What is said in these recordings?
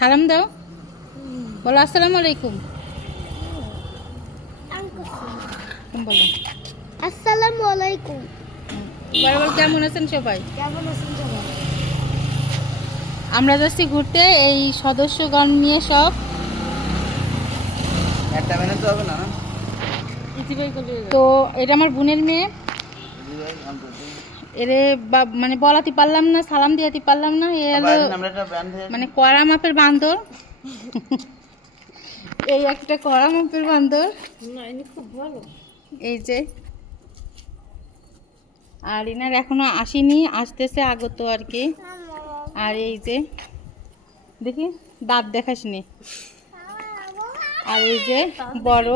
সালাম দাও, বলো আসসালামু আলাইকুম। বলো আসসালামু আলাইকুম। বরাবর কেমন আছেন সবাই? কেমন আছেন সবাই? আমরা যাচ্ছি ঘুরতে, এই সদস্যগণ নিয়ে সব। তো এটা আমার বোনের মেয়ে, এরে মানে বলাতে পারলাম না, সালাম দিয়াতে পারলাম না। এ হলো মানে কড়া মাপের বান্দর। এই একটা কড়া মাপের বান্দর, খুব ভালো। এই যে। আর ইনার এখনো আসেনি, আসতেছে আগত আর কি। আর এই যে দেখি দাঁত দেখাসনি। আর এই যে বড়,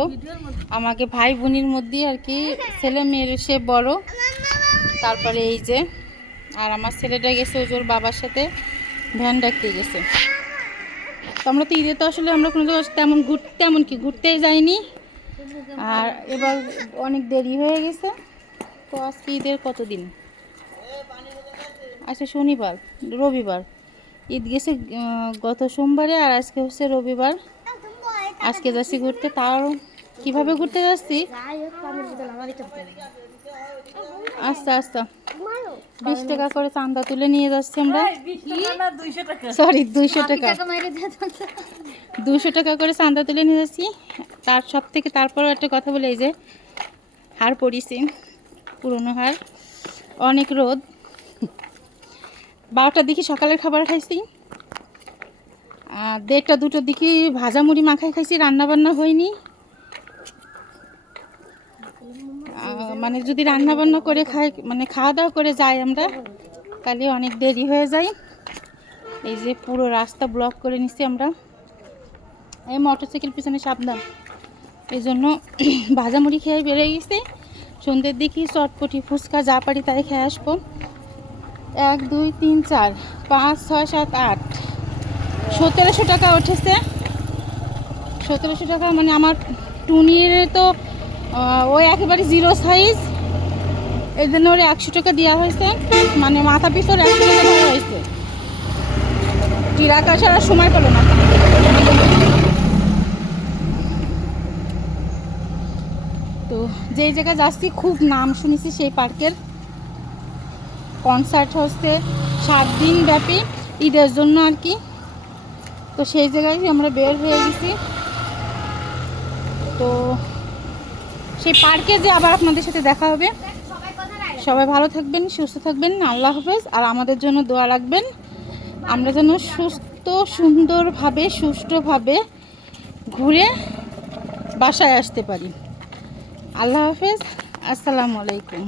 আমাকে ভাই বোনের মধ্যে আর কি, ছেলে মেয়ের সে বড়। তারপরে এই যে, আর আমার ছেলেটা গেছে ওই ওর বাবার সাথে ভ্যান ডাকতে গেছে। তো আমরা তো ঈদে তো আসলে আমরা কোনো জায়গায় তেমন কি ঘুরতেই যাইনি। আর এবার অনেক দেরি হয়ে গেছে। তো আজকে ঈদের কতদিন, আচ্ছা শনিবার, রবিবার ঈদ গেছে গত সোমবারে, আর আজকে হচ্ছে রবিবার। আজকে যাচ্ছি ঘুরতে। তাও কিভাবে ঘুরতে যাচ্ছি, আস্তে আস্তে 20 টাকা করে চাঁদা তুলে নিয়ে যাচ্ছি আমরা। সরি 200 টাকা, 200 টাকা করে চাঁদা তুলে নিয়ে যাচ্ছি। তার সব থেকে তারপরও একটা কথা বলে, এই যে হাড় পরিছি, পুরনো হাড়, অনেক রোদ। 12টার দিকে সকালের খাবার খাইছি, 1:30 2টোর দিকে ভাজা মুড়ি মাখাই খাইছি, রান্না বান্না হয়নি। মানে যদি রান্না বান্না করে খাই, মানে খাওয়া দাওয়া করে যাই আমরা, তাহলে অনেক দেরি হয়ে যায়। এই যে পুরো রাস্তা ব্লক করে নিচ্ছি আমরা, এই মোটরসাইকেল পিছনে সাবধান। এই জন্য ভাজা মুড়ি খেয়ে বেরিয়ে গেছি। সন্ধ্যের দিকে চটপটি ফুচকা যা পারি তাই খেয়ে আসবো। 1 2 3 4 5 6 7 8 1700 টাকা উঠেছে। 1700 টাকা মানে আমার টুনির তো ওই একেবারে 0 সাইজ, এই জন্য ওর 100 টাকা দেওয়া হয়েছে, মানে মাথা পিছু 100 টাকা দেওয়া হয়েছে। টিরাকা ছাড়া সময় পেল না। তো যেই জায়গায় যাচ্ছি খুব নাম শুনেছি সেই পার্কের, কনসার্ট হচ্ছে 7 দিন ব্যাপী ঈদের জন্য আর কি। তো সেই জায়গায় আমরা বের হয়ে গেছি। তো সেই পার্কে যে আবার আপনাদের সাথে দেখা হবে। সবাই ভালো থাকবেন, সুস্থ থাকবেন, আল্লাহ হাফেজ। আর আমাদের জন্য দোয়া রাখবেন, আমরা যেন সুস্থ সুন্দরভাবে সুষ্ঠুভাবে ঘুরে বাসায় আসতে পারি। আল্লাহ হাফেজ, আসসালামু আলাইকুম।